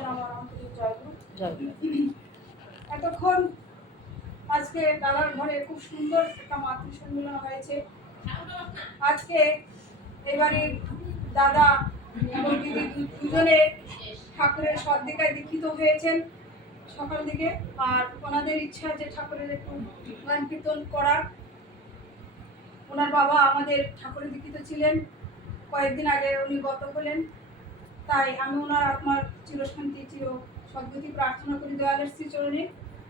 আপনাদের আমার আন্তরিক জয়গুরু। জয়গুরু। এতক্ষণ আজকে দাদার ঘরে খুব সুন্দর একটা মাতৃ সম্মেলন হয়েছে। আজকে এবারের দাদা এবং দিদি দুজনে ঠাকুরের সদ্দিকায় দীক্ষিত হয়েছেন সকাল দিকে, আর ওনাদের ইচ্ছা যে ঠাকুরের একটু গান কীর্তন করার। ওনার বাবা আমাদের ঠাকুরের দীক্ষিত ছিলেন, কয়েকদিন আগে উনি গত হলেন। তাই আমি ওনার আত্মার চিরশান্তি চির সদ্গতি প্রার্থনা করি দয়ালের শ্রীচরণে,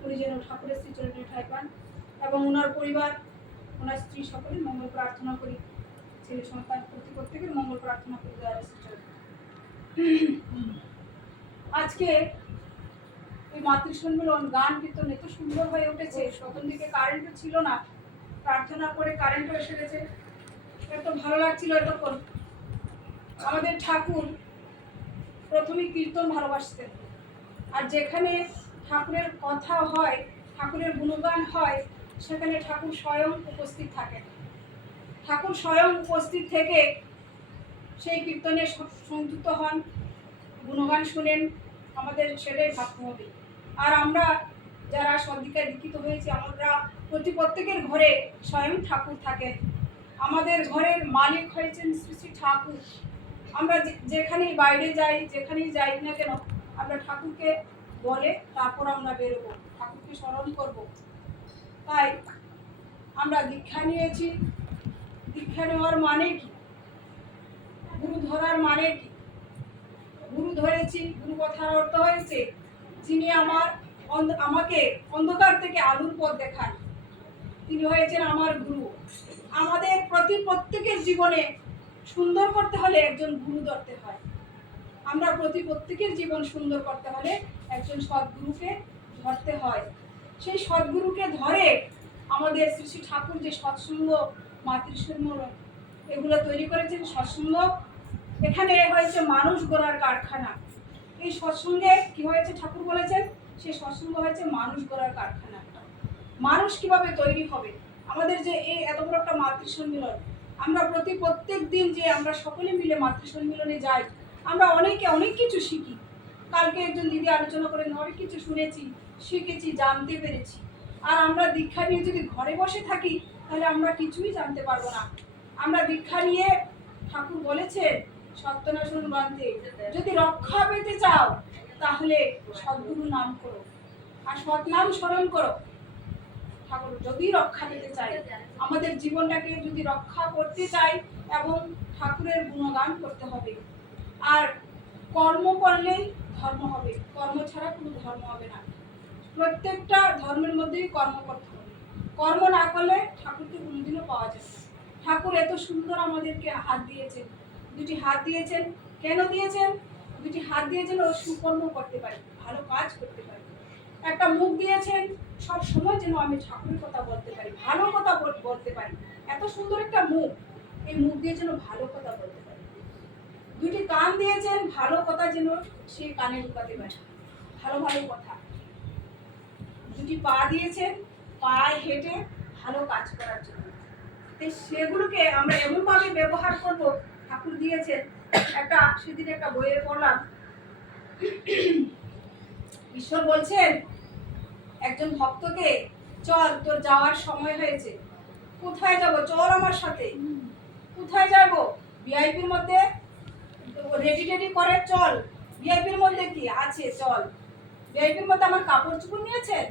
উনি যেন ঠাকুরের শ্রীচরণে ঠাঁই পান, এবং ওনার পরিবার ওনার স্ত্রী সকলে মঙ্গল প্রার্থনা করি, ছেলে সন্তান প্রত্যেকের মঙ্গল প্রার্থনা করি দয়ালের শ্রীচরণে। আজকে এই মাতৃ সম্মেলন গান কীর্তন এত সুন্দর হয়ে উঠেছে। প্রথম দিকে কারেন্টও ছিল না, প্রার্থনা করে কারেন্টও এসে গেছে, এত ভালো লাগছিল। এতক্ষণ আমাদের ঠাকুর প্রথমে কীর্তন ভালোবাসতেন, আর যেখানে ঠাকুরের কথা হয়, ঠাকুরের গুণগান হয়, সেখানে ঠাকুর স্বয়ং উপস্থিত থাকেন। ঠাকুর স্বয়ং উপস্থিত থেকে সেই কীর্তনে সংযুক্ত হন, গুণগান শুনেন। আমাদের সেটাই ভাবতে হবে। আর আমরা যারা সদ্দিকায় দীক্ষিত হয়েছি, আমরা প্রত্যেকের ঘরে স্বয়ং ঠাকুর থাকেন। আমাদের ঘরের মালিক হয়েছেন শ্রী শ্রী ঠাকুর। আমরা যেখানেই বাইরে যাই, যেখানেই যাই না কেন, আমরা ঠাকুরকে বলে তারপর আমরা বেরোবো, ঠাকুরকে স্মরণ করব। তাই আমরা দীক্ষা নিয়েছি। দীক্ষা নেওয়ার মানে কি? গুরু ধরার মানে কি? গুরু ধরেছি, গুরু কথার অর্থ হয়েছে যিনি আমাকে অন্ধকার থেকে আলোর পথ দেখান, তিনি হয়েছেন আমার গুরু। আমাদের প্রত্যেকের জীবনে সুন্দর করতে হলে একজন গুরু ধরতে হয়। আমরা প্রত্যেকের জীবন সুন্দর করতে হলে একজন সদ্গুরুকে ধরতে হয়। সেই সদ্গুরুকে ধরে আমাদের শ্রী শ্রী ঠাকুর যে সৎসঙ্গ মাতৃসম্মেলন এগুলো তৈরি করেছেন। সৎসঙ্গ এখানে হয়েছে মানুষ গড়ার কারখানা। এই সৎসঙ্গে কি হয়েছে ঠাকুর বলেছেন, সেই সৎসঙ্গ হয়েছে মানুষ গড়ার কারখানা। মানুষ কিভাবে তৈরি হবে? আমাদের যে এই এত বড় একটা মাতৃ সম্মেলন, আমরা প্রত্যেক দিন যে আমরা সকলে মিলে মাতৃ সম্মেলনে যাই, আমরা অনেক কিছু শিখি। কালকে একজন দিদি আলোচনা করেন, অনেক কিছু শুনেছি, শিখেছি, জানতে পেরেছি। আর আমরা দীক্ষা নিয়ে যদি ঘরে বসে থাকি, তাহলে আমরা কিছুই জানতে পারবো না। আমরা দীক্ষা নিয়ে, ঠাকুর বলেছেন সত্যনাশন গ্রন্থে, যদি রক্ষা পেতে চাও তাহলে সদ্গুরু নাম করো আর সৎ নাম স্মরণ করো। ঠাকুর যদি রক্ষা পেতে চাই, আমাদের জীবনটাকে যদি রক্ষা করতে চাই, এবং ঠাকুরের গুণগান করতে হবে। আর কর্ম করলেই ধর্ম হবে, কর্ম ছাড়া কোনো ধর্ম হবে না। প্রত্যেকটা ধর্মের মধ্যেই কর্ম করতে হবে। কর্ম না করলে ঠাকুরকে কোনোদিনও পাওয়া যাবে না। ঠাকুর এত সুন্দর আমাদেরকে হাত দিয়েছেন, দুটি হাত দিয়েছেন। কেন দিয়েছেন? দুটি হাত দিয়েছেন ও সুকর্ম করতে পারি, ভালো কাজ করতে পারি। একটা মুখ দিয়েছেন, সব সময় যেন আমি ঠাকুরের কথা বলতে পারি, ভালো কথা বলতে পারি। এত সুন্দর একটা মুখ, এই মুখ দিয়ে যেন ভালো কথা বলতে পারি। দুটি কান দিয়েছেন, ভালো কথা যেন সে কানে ঢুকাতে পারি, ভালো কথা। দুটি পা দিয়েছেন, পায়ে হেঁটে ভালো কাজ করার জন্য। সেগুলোকে আমরা এমনভাবে ব্যবহার করব। ঠাকুর দিয়েছেন সেদিন একটা বইয়ে পড়লাম, ঈশ্বর বলছেন একজন ভক্তকে, চল তোর যাওয়ার সময় হয়েছে। কোথায় যাব? চল আমার সাথে। কোথায় যাব? ভিআইপির মধ্যে রেডি করে চল। ভিআইপির মধ্যে কি আছে? চল। ভিআইপির মধ্যে আমার কাপড় চোপড় নিয়েছেন?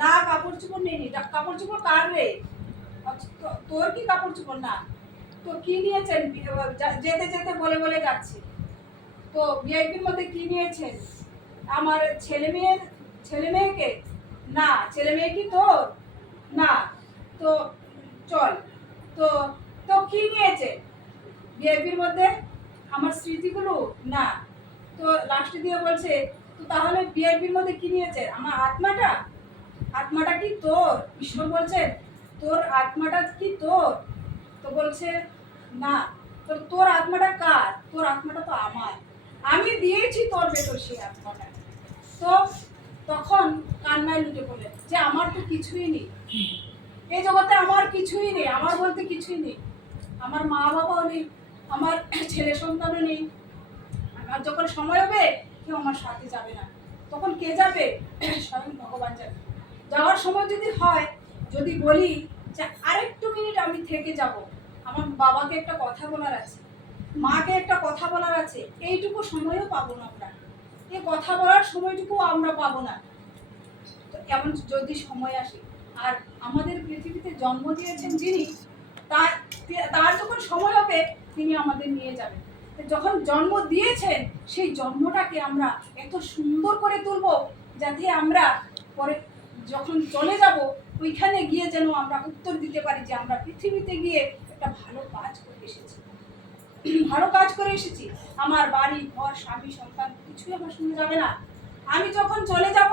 না, কাপড় চোপড় নেই। কাপড় চোপড় কার রে? তোর কি কাপড় চোপড়? না। তো কি নিয়েছেন? যেতে যেতে বলে যাচ্ছে। তো ভিআইপির মধ্যে কি নিয়েছেন? আমার ছেলে মেয়েকে? না। ছেলে মেয়ে কি তোর? না। তো চল। তো কি নিয়েছে ভিআইপির মধ্যে? আমার স্মৃতিগুলো? না। তো লাস্টে দিয়ে বলছে, তো তাহলে ভিআইপির মধ্যে কি নিয়েছে? আমার আত্মাটা? আত্মাটা কি তোর? ঈশ্বর বলছেন তোর আত্মাটা কি তোর? তো বলছে না। তো তোর আত্মাটা কার? তোর আত্মাটা তো আমার, আমি দিয়েছি তোর ভেতর সেই আত্মাটা। তো তখন কান্নায় লুটে পড়লেন যে আমার তো কিছুই নেই, এই জগতে আমার কিছুই নেই, আমার বলতে কিছুই নেই। আমার মা বাবাও নেই, আমার ছেলে সন্তানও নেই। আমার যখন সময় হবে কেউ আমার সাথে যাবে না। তখন কে যাবে? স্বয়ং ভগবান যাবে। যাওয়ার সময় যদি হয়, যদি বলি যে আরেকটু মিনিট আমি থেকে যাব, আমার বাবাকে একটা কথা বলার আছে, মাকে একটা কথা বলার আছে, এইটুকু সময়ও পাবো না আমরা, এই কথা বলার সময়টুকু আমরা পাবো না। তো এমন যদি সময় আসে, আর আমাদের পৃথিবীতে জন্ম দিয়েছেন যিনি, তার তার যখন সময় হবে তিনি আমাদের নিয়ে যাবেন। যখন জন্ম দিয়েছেন সেই জন্মটাকে আমরা এত সুন্দর করে তুলব, যাতে আমরা পরে যখন চলে যাব ওইখানে গিয়ে যেন আমরা উত্তর দিতে পারি যে আমরা পৃথিবীতে গিয়ে একটা ভালো কাজ করে এসেছি, ভালো কাজ করে এসেছি। আমার বাড়ি ঘর স্বামী সন্তান কিছুই আমার শুনে যাবে না। আমি যখন চলে যাব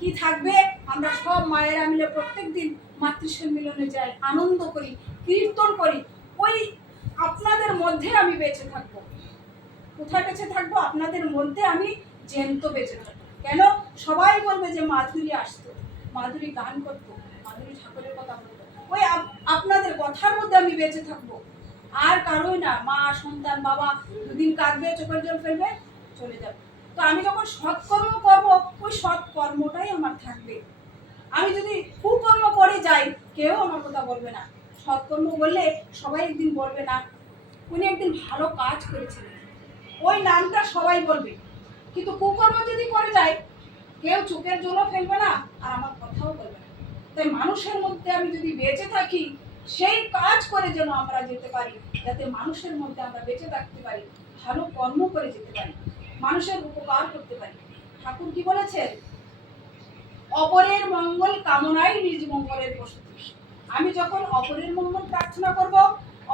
কি থাকবে? আমরা সব মায়েরা মিলে প্রত্যেকদিন মাতৃসম্মিলনে যাই, আনন্দ করি, কীর্তন করি। ওই আপনাদের মধ্যে আমি বেঁচে থাকবো। কোথায় বেঁচে থাকবো? আপনাদের মধ্যে আমি জ্যান্ত বেঁচে থাকবো। কেন? সবাই বলবে যে মাধুরী আসতো, মাধুরী গান করতো, মাধুরী ঠাকুরের কথা বলতো। ওই আপনাদের কথার মধ্যে আমি বেঁচে থাকবো, আর কারোই না। মা সন্তান বাবা দুদিন কাঁদবে, চোখের জল ফেলবে, চলে যাবে। তো আমি যখন সৎকর্ম করবো ওই সৎকর্মটাই আমার থাকবে। আমি যদি কুকর্ম করে যাই কেউ আমার কথা বলবে না। সৎকর্ম বললে সবাই একদিন বলবে না উনি একদিন ভালো কাজ করেছিলেন, ওই নামটা সবাই বলবে। কিন্তু কুকর্ম যদি করে যায় কেউ চোখের জলও ফেলবে না, আর আমার কথাও বলবে না। তাই মানুষের মধ্যে আমি যদি বেঁচে থাকি সেই কাজ করে যেন আমরা যেতে পারি, যাতে মানুষের মধ্যে আমরা বেঁচে থাকতে পারি, ভালো কর্ম করে যেতে পারি, মানুষের উপকার করতে পারি। ঠাকুর কি বলেছেন? অপরের মঙ্গল কামনাই নিজ মঙ্গলের প্রস্তুতি। আমি যখন অপরের মঙ্গল প্রার্থনা করব,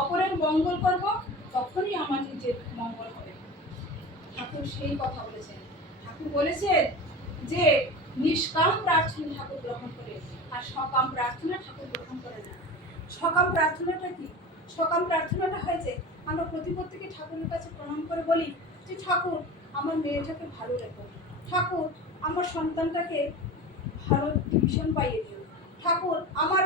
অপরের মঙ্গল করব, তখনই আমার নিজের মঙ্গল হবে। ঠাকুর সেই কথা বলেছেন। ঠাকুর বলেছেন যে নিষ্কাম প্রার্থনা ঠাকুর গ্রহণ করে, আর সকাম প্রার্থনা ঠাকুর গ্রহণ করে না। সকাম প্রার্থনাটা কি? সকাম প্রার্থনাটা হয়েছে আমরা প্রতিপত্তিকে ঠাকুরের কাছে প্রণাম করে বলি যে ঠাকুর আমার মেয়েটাকে ভালো রেখো, ঠাকুর আমার সন্তানটাকে ভালো ডিভিশন পাইয়ে দিও, ঠাকুর আমার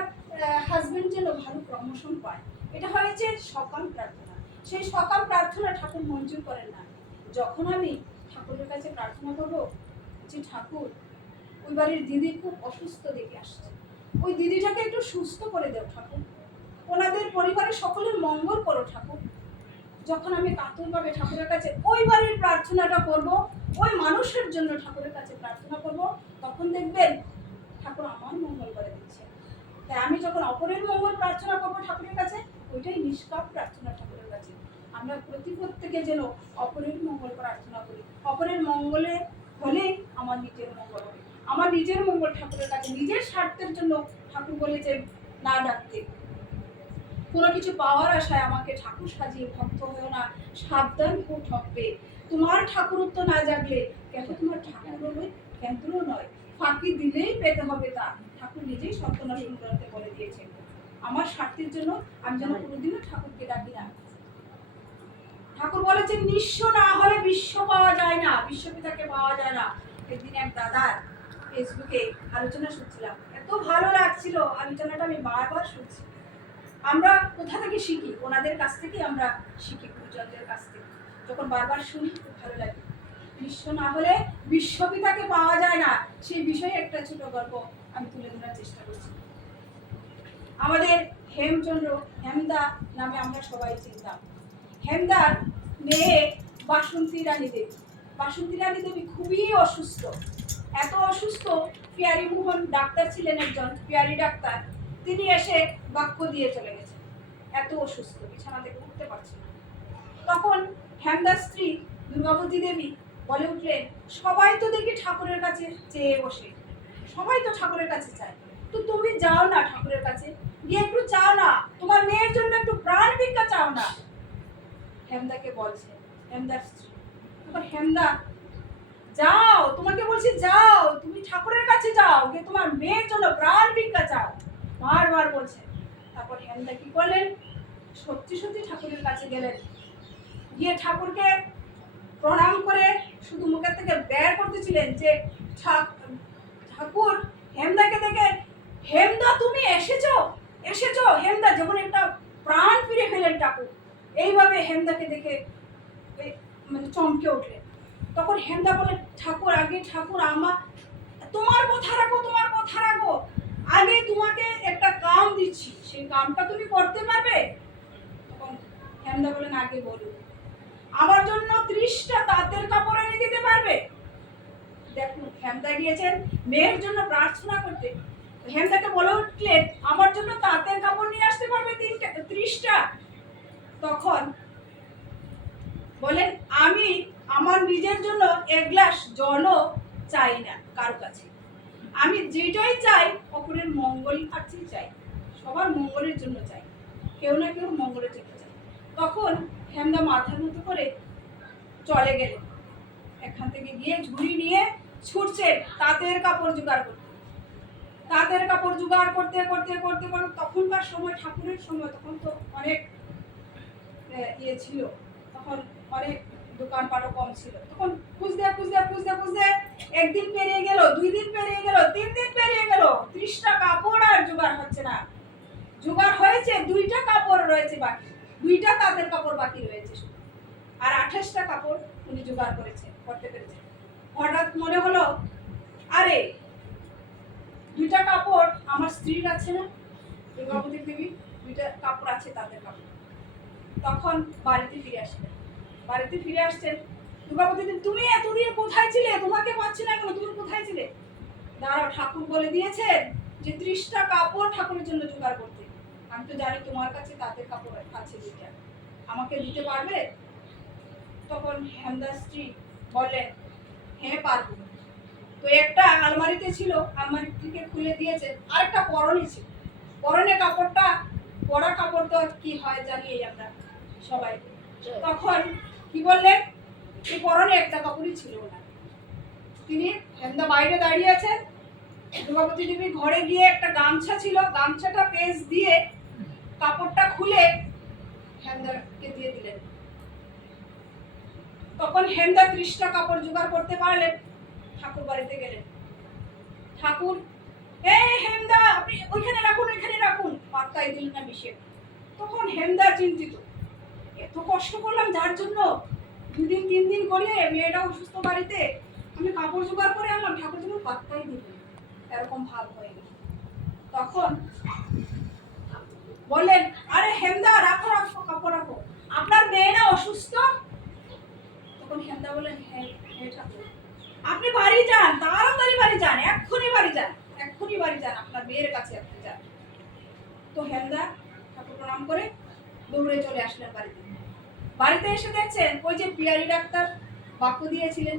হাজবেন্ড যেন ভালো প্রমোশন পায়। এটা হয়েছে সকাম প্রার্থনা। সেই সকাম প্রার্থনা ঠাকুর মঞ্জুর করেন না। যখন আমি ঠাকুরের কাছে প্রার্থনা করব যে ঠাকুর ওই বাড়ির দিদি খুব অসুস্থ দেখে আসছে, ওই দিদিটাকে একটু সুস্থ করে দাও ঠাকুর, ওনাদের পরিবারের সকলের মঙ্গল করো ঠাকুর। যখন আমি কাতরভাবে ঠাকুরের কাছে ওই বাড়ির প্রার্থনাটা করব, ওই মানুষের জন্য ঠাকুরের কাছে প্রার্থনা করব, তখন দেখবেন ঠাকুর আমার মঙ্গল করে দিচ্ছে। তাই আমি যখন অপরের মঙ্গল প্রার্থনা করবো ঠাকুরের কাছে, ওইটাই নিষ্কাম প্রার্থনা ঠাকুরের কাছে। আমরা প্রত্যেকে যেন অপরের মঙ্গল প্রার্থনা করি। অপরের মঙ্গলে হলে আমার নিজের মঙ্গল হবে। আমার নিজের মঙ্গল ঠাকুরের কাছে, নিজের স্বার্থের জন্য ঠাকুর বলেছেন না ডাকতে। কোনো কিছু পাওয়ার আশায় আমাকে ঠাকুর সাজিয়ে ভক্ত হয়েও না, সাবধান খুব ঠকবে। তোমার ঠাকুরত্ব না জাগলে কেন তোমার ঠাকুর হবে কেন্দ্র নয়, ফাঁকি দিলেই পেতে হবে তা। ঠাকুর নিজেই সত্যনারায়ণ গ্রন্থে বলে দিয়েছেন। আমার স্বার্থের জন্য আমি যেন কোনোদিনও ঠাকুরকে ডাকি না। ঠাকুর বলেছেন নিঃস্ব না হলে বিশ্ব পাওয়া যায় না, বিশ্বপিতাকে পাওয়া যায় না। একদিন এক দাদার ফেসবুকে আলোচনা শুনছিলাম, এত ভালো লাগছিল আলোচনাটা, আমি বারবার শুনছি। আমরা কোথা থেকে শিখি? ওনাদের কাছ থেকেই আমরা শিখি, গুরুজনদের কাছ থেকে। যখন বারবার শুনি খুব ভালো লাগে। বিশ্ব না হলে বিশ্বপিতাকে পাওয়া যায় না, সেই বিষয়ে একটা ছোট গল্প আমি তুলে ধরার চেষ্টা করছি। আমাদের হেমচন্দ্র, হেমদা নামে আমরা সবাই চিনতাম। হেমদার মেয়ে বাসন্তী রানী দেবী। বাসন্তী রানী দেবী খুবই অসুস্থ, এত অসুস্থ, পিয়ারি মোহন ডাক্তার ছিলেন একজন, পিয়ারি ডাক্তার, তিনি এসে বাক্য দিয়ে চলে গেছেন। এত অসুস্থ, বিছানা থেকে উঠতে পারছে না। তখন হেমদার স্ত্রী দুর্গাবতী দেবী বলে উঠলেন, সবাই তো দেখি ঠাকুরের কাছে চেয়ে বসে, সবাই তো ঠাকুরের কাছে চায়, তো তুমি যাও না ঠাকুরের কাছে, গিয়ে একটু চাও না, তোমার মেয়ের জন্য একটু প্রাণ ভিক্ষা চাও না। হেমদাকে বলছে, হেমদার স্ত্রী। তখন হেমদা, যাও, তোমাকে বলছি যাও, তুমি ঠাকুরের কাছে যাও, গিয়ে তোমার মেয়ের জন্য প্রাণ ভিক্ষা চাও, বারবার বলছে। তারপর হেমদা কি করলেন? সত্যি সত্যি ঠাকুরের কাছে গেলেন, গিয়ে ঠাকুরকে প্রণাম করে শুধু মুখের থেকে বের করতেছিলেন যে ঠাকুর হেমদাকে দেখে, হেমদা তুমি এসেছো, এসেছো। হেমদা যেমন একটা প্রাণ ফিরে পেলেন ঠাকুর, এইভাবে হেমদাকে দেখে মানে চমকে উঠলেন। তখন হেমদা বলে, ঠাকুর আগে ঠাকুর আমার তোমার কথা রাখো, তোমার কথা রাখো, আগে তোমাকে একটা কাম দিচ্ছি, সেই কামটা তুমি করতে পারবে? তখন হেমদা বলেন, আগে বলুন। আমার জন্য 30টা তাঁতের কাপড় এনে দিতে পারবে? দেখুন, হেমদা গিয়েছেন মেয়ের জন্য প্রার্থনা করতে, হেমদাকে বলে উঠলেন, আমার জন্য তাঁতের কাপড় নিয়ে আসতে পারবে 30টা? তখন বলেন, আমি আমার নিজের জন্য এক গ্লাস জলও চাই না কারো কাছে, আমি যেটাই চাই অপরের মঙ্গল কাছেই চাই, সবার মঙ্গলের জন্য চাই, কেউ না কেউ মঙ্গলের জন্য চাই। তখন হেমদা মাথার মতো করে চলে গেল, এখান থেকে গিয়ে ঝুড়ি নিয়ে ছুটছে তাঁতের কাপড় জোগাড় করতে, তাঁতের কাপড় জোগাড় করতে করতে করতে করতে তখনকার সময়, ঠাকুরের সময়, তখন তো অনেক ইয়ে ছিল, তখন অনেক দোকানপাটও কম ছিল, তখন খুঁজতে খুঁজতে খুঁজতে খুঁজতে একদিন পেরিয়ে গেল, 2 দিন পেরিয়ে গেল, 3 দিন পেরিয়ে গেল, 30টা কাপড় আর জোগাড় হচ্ছে না। জোগাড় হয়েছে 2টা কাপড় রয়েছে বাকি, 2টা তাঁতের কাপড় বাকি রয়েছে শুধু, আর 28টা কাপড় উনি জোগাড় করতে পেরেছেন। হঠাৎ মনে হলো, আরে 2টা কাপড় আমার স্ত্রীর আছে না, দুর্গাবতী দেবী 2টা কাপড় আছে তাঁতের কাপড়। তখন বাড়িতে ফিরে আসলেন, বাড়িতে ফিরে আসছেন, দুর্গাবতী দেবী, তুমি এতদিন কোথায় ছিলে? তোমাকে পাচ্ছি না কেন, তুমি কোথায় ছিলে? দাঁড়াও, ঠাকুর বলে দিয়েছেন যে 30টা কাপড় ঠাকুরের জন্য জোগাড় করতে, আমি তো জানি তোমার কাছে তাঁতের কাপড় আছে 2টা, আমাকে দিতে পারবে? তখন হেমদার স্ত্রী বললেন, হ্যাঁ পারবো। তো একটা আলমারিতে ছিল, আলমারি থেকে খুলে দিয়েছেন, আরেকটা পরনে ছিল, পরনে কাপড়টা, পরা কাপড় তো কি হয় জানি আমরা সবাই। তখন কি বললেন, এই পরনে একটা কাপড়ই ছিল না। তিনি হেমদা বাইরে দাঁড়িয়ে আছেন, দুর্গাবতী দেবীর ঘরে গিয়ে একটা গামছা ছিল, গামছাটা পেঁচ দিয়ে কাপড়টা খুলে হেমদাকে দিয়ে দিলেন। তখন হেমদা 30টা কাপড় জোগাড় করতে পারলেন, ঠাকুর বাড়িতে গেলেন। ঠাকুর, এই হেমদা, আপনি ওইখানে রাখুন, ওইখানে রাখুন, পাত্তাই দিলেন না বিষে। তখন হেমদা চিন্তিত, এত কষ্ট করলাম যার জন্য, 2 দিন 3 দিন করে মেয়েটা অসুস্থ বাড়িতে, আমি কাপড় জোগাড় করে আনলাম, ঠাকুর যেন পাত্তাই দিলেন, এরকম ভাব হয়ে গেল। তখন বললেন, আরে হেমদা, রাখো রাখো কাপড় রাখো, আপনার মেয়ে না অসুস্থ? তখন হেমদা বললেন, হ্যাঁ হ্যাঁ ঠাকুর। আপনি বাড়ি যান, তাড়াতাড়ি বাড়ি যান, এক্ষুনি বাড়ি যান, এক্ষুনি বাড়ি যান, আপনার মেয়ের কাছে আপনি যান। তো হেমদা ঠাকুর প্রণাম করে দৌড়ে চলে আসলেন বাড়িতে। বাড়িতে এসে দেখছেন, ওই যে পিয়ারি ডাক্তার বাক্য দিয়েছিলেন,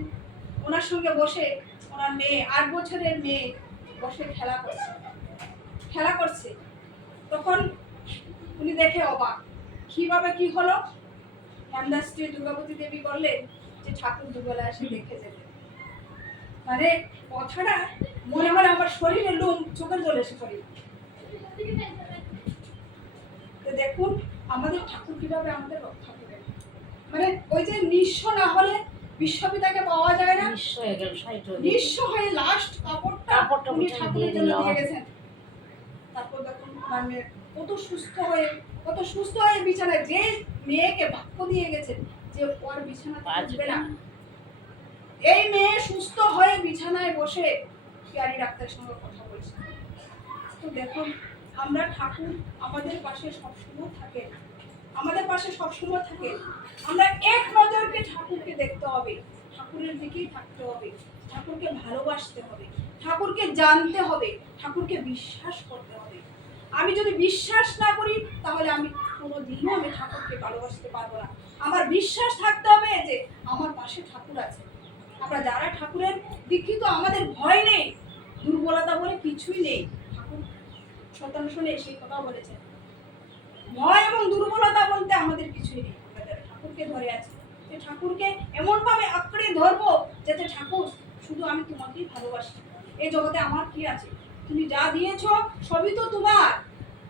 ওনার সঙ্গে বসে ওনার মেয়ে, 8 বছরের মেয়ে বসে খেলা করছে। তখন উনি দেখে অবাক, কিভাবে কি হলো? হেমদার স্ত্রী দুর্গাবতী দেবী বললেন যে ঠাকুর দুবেলা এসে দেখে যেতেন। মানে কথাটা মনে হয় আমার শরীরে লোম চোখের জল এসে পড়ে। তো দেখুন আমাদের ঠাকুর কিভাবে আমাদের রক্ষা করেন, মানে ওই যে নিঃস্ব না হলে বিশ্বপিতাকে পাওয়া যায় না, নিঃস্ব হয়ে লাস্ট কাপড়টা উনি ঠাকুরের জন্য দিয়ে গেছেন। তারপর দেখুন আমার মেয়ে কত সুস্থ হয়ে বিছানায়, যে মেয়েকে বাক্য দিয়ে গেছেন যে ওর বিছানা থাকবে না, এই মেয়ে সুস্থ হয়ে বিছানায় বসে পিয়ারি ডাক্তারের সঙ্গে কথা বলছে। তো দেখুন আমরা ঠাকুর আমাদের পাশে সবসময় থাকে, আমাদের পাশে সবসময় থাকে। আমরা এক নজরকে ঠাকুরকে দেখতে হবে, ঠাকুরের দিকেই থাকতে হবে, ঠাকুরকে ভালোবাসতে হবে, ঠাকুরকে জানতে হবে, ঠাকুরকে বিশ্বাস করতে হবে। আমি যদি বিশ্বাস না করি তাহলে আমি কোনোদিনও আমি ঠাকুরকে ভালোবাসতে পারবো না। আমার বিশ্বাস থাকতে হবে যে আমার পাশে ঠাকুর আছে। আমরা যারা ঠাকুরের দীক্ষিত, আমাদের ভয় নেই, দুর্বলতা বলে কিছুই নেই। ঠাকুর শতাংশনে সেই কথা বলেছেন, ভয় এবং দুর্বলতা বলতে আমাদের কিছুই নেই। আমরা যারা ঠাকুরকে ধরে আছি, যে ঠাকুরকে এমনভাবে আঁকড়ে ধরবো যাতে ঠাকুর শুধু আমি তোমাকেই ভালোবাসি, এই জগতে আমার কি আছে, তুমি যা দিয়েছো সবই তো তোমার,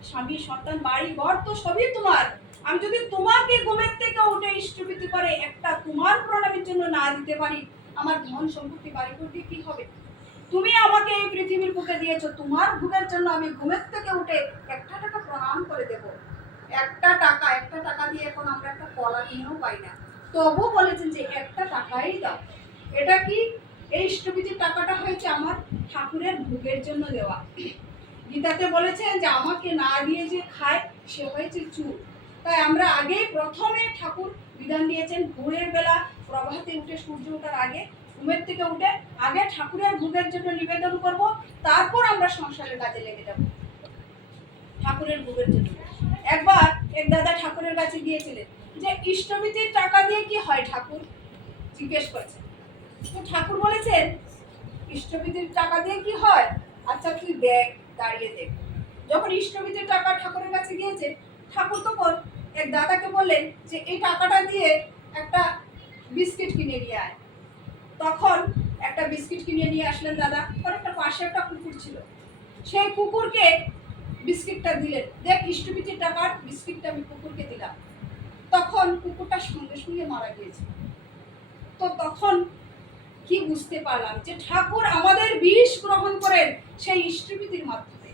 স্বামী সন্তান বাড়ি ঘর তো সবই তোমার। আমি যদি তোমাকে ঘুমের থেকে উঠে ইষ্টভীতি করে একটা তোমার প্রণামের জন্য না দিতে পারি, আমার ধন সম্পত্তি বাড়ি করতে কি হবে? তুমি আমাকে এই পৃথিবীর বুকে দিয়েছো, তোমার ভোগের জন্য আমি ঘুমের থেকে উঠে 1 টাকা প্রণাম করে দেব। 1 টাকা দিয়ে এখন আমরা একটা কলা কিনেও পাই না, তবু বলেছেন যে 1 টাকাই দাও, এটা কি? এই ইষ্টবিধির টাকাটা হয়েছে আমার ঠাকুরের ভোগের জন্য দেওয়া। গীতাতে বলেছেন যে আমাকে না দিয়ে যে খায় সে হয়েছে চুর। তাই আমরা আগেই প্রথমে ঠাকুর বিধান দিয়েছেন ভোরের বেলা প্রভাতে উঠে সূর্য ওঠার আগে ঘুমের থেকে উঠে আগে ঠাকুরের ভোগের জন্য নিবেদন করব, তারপর আমরা সংসারের কাজে লেগে যাব ঠাকুরের ভোগের জন্য। একবার এক দাদা ঠাকুরের কাছে গিয়েছিলেন যে ইষ্টবিধির টাকা দিয়ে কি হয় ঠাকুর, জিজ্ঞেস করেছেন। তো ঠাকুর বলেছেন ইষ্টবিধির টাকা দিয়ে কি হয়, আচ্ছা তুই দেখ, দাঁড়িয়ে দেখ। যখন ইষ্টবিধির টাকা ঠাকুরের কাছে গিয়েছে, ঠাকুর তখন এক দাদাকে বললেন যে এই টাকাটা দিয়ে একটা বিস্কিট কিনে নিয়ে আয়। তখন একটা বিস্কিট কিনে নিয়ে আসলেন দাদা। ওর একটা পাশে একটা কুকুর ছিল, সেই কুকুরকে বিস্কিটটা দিলেন, দেখ ইষ্টবিধির টাকার বিস্কিটটা আমি কুকুরকে দিলাম। তখন কুকুরটা সঙ্গে সঙ্গে মারা গিয়েছে। তো তখন কি বুঝতে পারলাম যে ঠাকুর আমাদের বিষ গ্রহণ করেন সেই ইষ্টবিধির মাধ্যমে।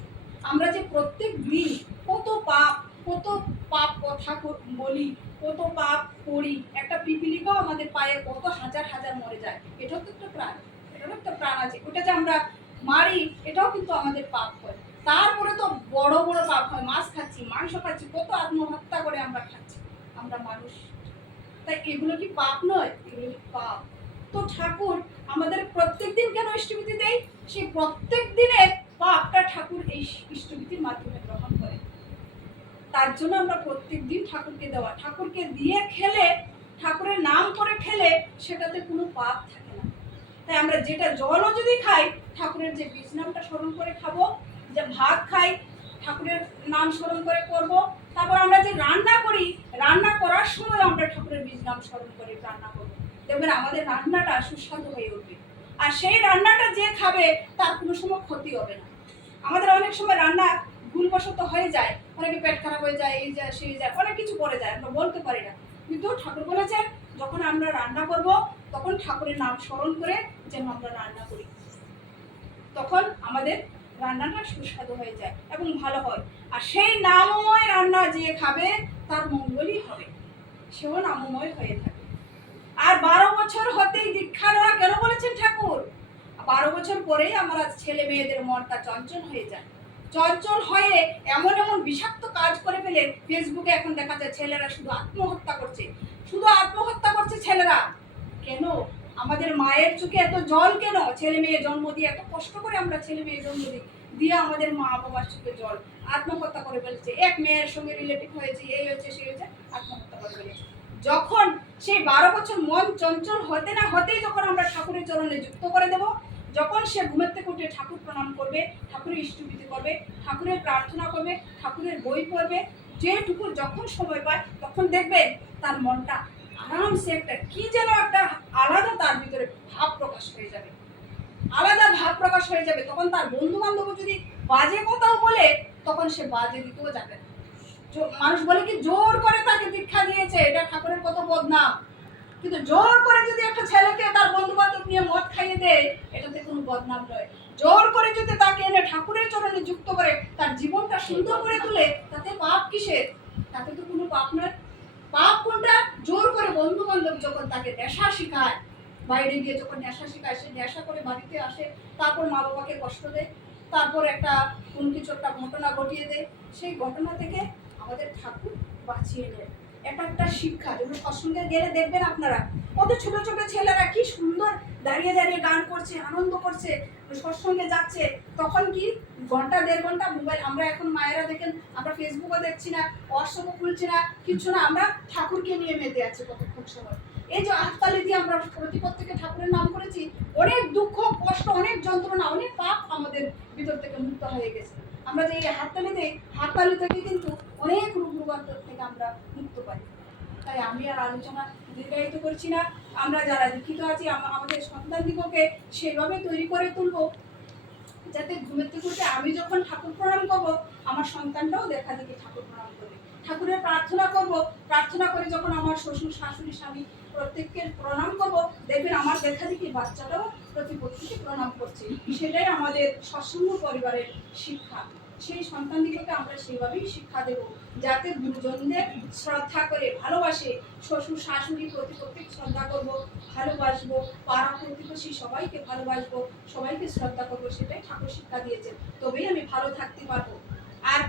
আমরা যে প্রত্যেক দিন কত পাপ কথা বলি, কত পাপ করি, একটা পিপিলিকাও আমাদের পায়ে কত হাজার হাজার মরে যায়, এটাও তো একটা প্রাণ, এটারও একটা প্রাণ আছে, ওটা যে আমরা মারি এটাও কিন্তু আমাদের পাপ হয়। তারপরে তো বড় বড় পাপ হয়, মাছ খাচ্ছি, মাংস খাচ্ছি, কত আত্মহত্যা করে আমরা খাচ্ছি, আমরা মানুষ। তাই এগুলো কি পাপ নয়? এগুলো কি পাপ। তো ঠাকুর আমাদের প্রত্যেকদিন কেন ইষ্টবিধি দেয়? সেই প্রত্যেক দিনের পাপটা ঠাকুর এই ইষ্টবিধির মাধ্যমে গ্রহণ করে। তার জন্য আমরা প্রত্যেকদিন ঠাকুরকে দেওয়া, ঠাকুরকে দিয়ে খেলে, ঠাকুরের নাম করে খেলে সেটাতে কোনো পাপ থাকে না। তাই আমরা যেটা জলও যদি খাই ঠাকুরের যে বীজ নামটা স্মরণ করে খাবো, যে ভাত খাই ঠাকুরের নাম স্মরণ করে করব, তারপর আমরা যে রান্না করি রান্না করার সময় আমরা ঠাকুরের বীজ নাম স্মরণ করে রান্না করব, দেখবেন আমাদের রান্নাটা সুস্বাদু হয়ে উঠবে। আর সেই রান্নাটা যে খাবে তার কোনো সময় ক্ষতি হবে না। আমাদের অনেক সময় রান্না ভুলবশত হয়ে যায়, অনেকে পেট খারাপ হয়ে যায়, এই যায় সেই যায়, অনেক কিছু করে যায়, আমরা বলতে পারি না। কিন্তু ঠাকুর বলেছেন যখন আমরা রান্না করব তখন ঠাকুরের নাম স্মরণ করে যেন আমরা রান্না করি, তখন আমাদের রান্নাটা সুস্বাদু হয়ে যায় এবং ভালো হয়। আর সেই নামময় রান্না যে খাবে তার মঙ্গলই হবে, সেও নামময় হয়ে থাকে। আর 12 বছর হতেই দীক্ষা নেওয়া কেন বলেছেন ঠাকুর? 12 বছর পরেই আমরা ছেলে মেয়েদের মনটা চঞ্চল হয়ে যায়, চঞ্চল হয়ে এমন এমন বিষাক্ত কাজ করে ফেলে। ফেসবুকে এখন দেখা যায় ছেলেরা শুধু আত্মহত্যা করছে, শুধু আত্মহত্যা করছে ছেলেরা। কেন? আমাদের মায়ের চোখে এত জল কেন? ছেলে মেয়ে জন্ম দিয়ে এত কষ্ট করে আমরা ছেলে মেয়ে জন্ম দিয়ে আমাদের মা বাবার চোখে জল, আত্মহত্যা করে ফেলছে। এক মেয়ের সঙ্গে রিলেটিভ হয়েছে, এই হয়েছে সেই হয়েছে, আত্মহত্যা করে ফেলেছে। যখন সেই 12 বছর মন চঞ্চল হতে না হতেই যখন আমরা ঠাকুরের চরণে যুক্ত করে দেব, যখন সে ঘুমের থেকে উঠে ঠাকুর প্রণাম করবে, ঠাকুরের ইষ্টবিধি করবে, ঠাকুরের প্রার্থনা করবে, ঠাকুরের বই পড়বে, যেটুকু যখন সময় পায় তখন দেখবে তার মনটা আরামসে একটা কি যেন একটা আলাদা তার ভিতরে ভাব প্রকাশ হয়ে যাবে, আলাদা ভাব প্রকাশ হয়ে যাবে। তখন তার বন্ধু বান্ধব যদি বাজে কথাও বলে তখন সে বাজে দিতেও যাবে না। মানুষ বলে কি জোর করে তাকে দীক্ষা দিয়েছে, এটা ঠাকুরের কত বদনাম। কিন্তু জোর করে যদি একটা ছেলেকে তার বন্ধু বান্ধব নিয়ে মদ খাইয়ে দেয় এটাতে কোনো বদনাম নয়। জোর করে যদি তাকে এনে ঠাকুরের চরণে যুক্ত করে তার জীবনটা সুন্দর করে তুলে, তাতে পাপ কিসের? তাতে তো কোনো পাপ নয়। পাপ কোনটা? জোর করে বন্ধু বান্ধব যখন তাকে নেশা শিখায়, বাইরে গিয়ে যখন নেশা শিখায়, সে নেশা করে বাড়িতে আসে, তারপর মা বাবাকে কষ্ট দেয়, তারপর একটা কোনো কিছু একটা ঘটনা ঘটিয়ে দেয়, সেই ঘটনা থেকে আমাদের ঠাকুর বাঁচিয়ে নেয়। এটা একটা শিক্ষা। যেমন সৎসঙ্গে গেলে দেখবেন আপনারা কত ছোট ছোট ছেলেরা কি সুন্দর দাঁড়িয়ে দাঁড়িয়ে গান করছে, আনন্দ করছে, সৎসঙ্গে যাচ্ছে। তখন কি ঘন্টা দেড় ঘন্টা মোবাইল, আমরা এখন মায়েরা দেখেন আমরা ফেসবুকও দেখছি না, হোয়াটসঅ্যাপও খুলছি না, কিছু না, আমরা ঠাকুরকে নিয়ে মেতে আছি কতক্ষণ সময়। এই যে হাততালি দিয়ে আমরা প্রত্যেকে ঠাকুরের নাম করেছি, অনেক দুঃখ কষ্ট, অনেক যন্ত্রণা, অনেক পাপ আমাদের ভিতর থেকে মুক্ত হয়ে গেছে। আমরা যে এই হাততালি দিই, হাততালি থেকে কিন্তু অনেক রূপ রূপান্তর থেকে আমরা মুক্ত পাই। তাই আমি আর আলোচনা দীর্ঘায়িত করছি না। আমরা যারা দীক্ষিত আছি আমাদের সন্তানদিগকে সেভাবে তৈরি করে তুলবো যাতে ঘুমের থেকে উঠে আমি যখন ঠাকুর প্রণাম করবো আমার সন্তানটাও দেখা দেখি ঠাকুর প্রণাম করবে। ঠাকুরের প্রার্থনা করব, প্রার্থনা করে যখন আমার শ্বশুর শাশুড়ি স্বামী প্রত্যেককে প্রণাম করব, দেখবেন আমার দেখা দেখি বাচ্চাটাও প্রত্যেককে প্রণাম করছে। সেটাই আমাদের সৎসঙ্গ পরিবারের শিক্ষা। সেই সন্তানদিগকে আমরা সেইভাবেই শিক্ষা দেব। যাতে গুরুজনদের শ্রদ্ধা করে ভালোবাসে, শ্বশুর শাশুড়ি প্রতি শ্রদ্ধা করব, ভালোবাসবো, পাড়া প্রতিবেশী সবাইকে ভালোবাসবো, সবাইকে শ্রদ্ধা করবো, সেটাই ঠাকুর শিক্ষা দিয়েছেন। তবেই আমি ভালো থাকতে পারবো। আর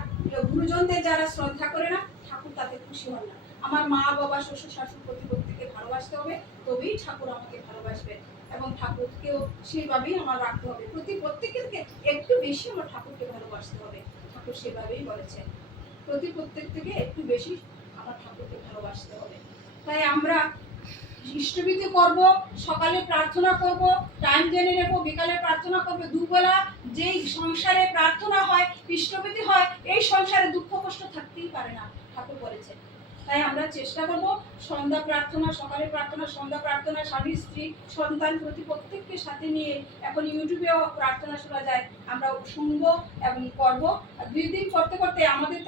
গুরুজনদের যারা শ্রদ্ধা করে না, ঠাকুর তাতে খুশি হন না। আমার মা বাবা শ্বশুর শাশুড়ি প্রতিপত্তিকে ভালোবাসতে হবে, তবেই ঠাকুর আমাকে ভালোবাসবেন, এবং ঠাকুরকেও সেইভাবেই আমার রাখতে হবে। প্রত্যেককে একটু বেশি আমার ঠাকুরকে ভালোবাসতে হবে, ঠাকুর সেভাবেই বলেছেন। প্রত্যেক থেকে একটু বেশি আমার ঠাকুরকে ভালোবাসতে হবে। তাই আমরা ইষ্টভীতি করব, সকালে প্রার্থনা করব, টাইম জেনে নেব, বিকালে প্রার্থনা করব। দুবেলা যেই সংসারে প্রার্থনা হয়, ইষ্টভীতি হয়, এই সংসারে দুঃখ কষ্ট থাকতেই পারে না, ঠাকুর বলেছেন। তাই আমরা চেষ্টা করব সন্ধ্যা প্রার্থনা, সকালে প্রার্থনা, সন্ধ্যা প্রার্থনা, স্বামী স্ত্রী সন্তান প্রত্যেককে সাথে নিয়ে, এখন ইউটিউবেও প্রার্থনা শোনা যায়, আমরা শুনবো এবং করবো। আর 2 দিন করতে করতে আমাদের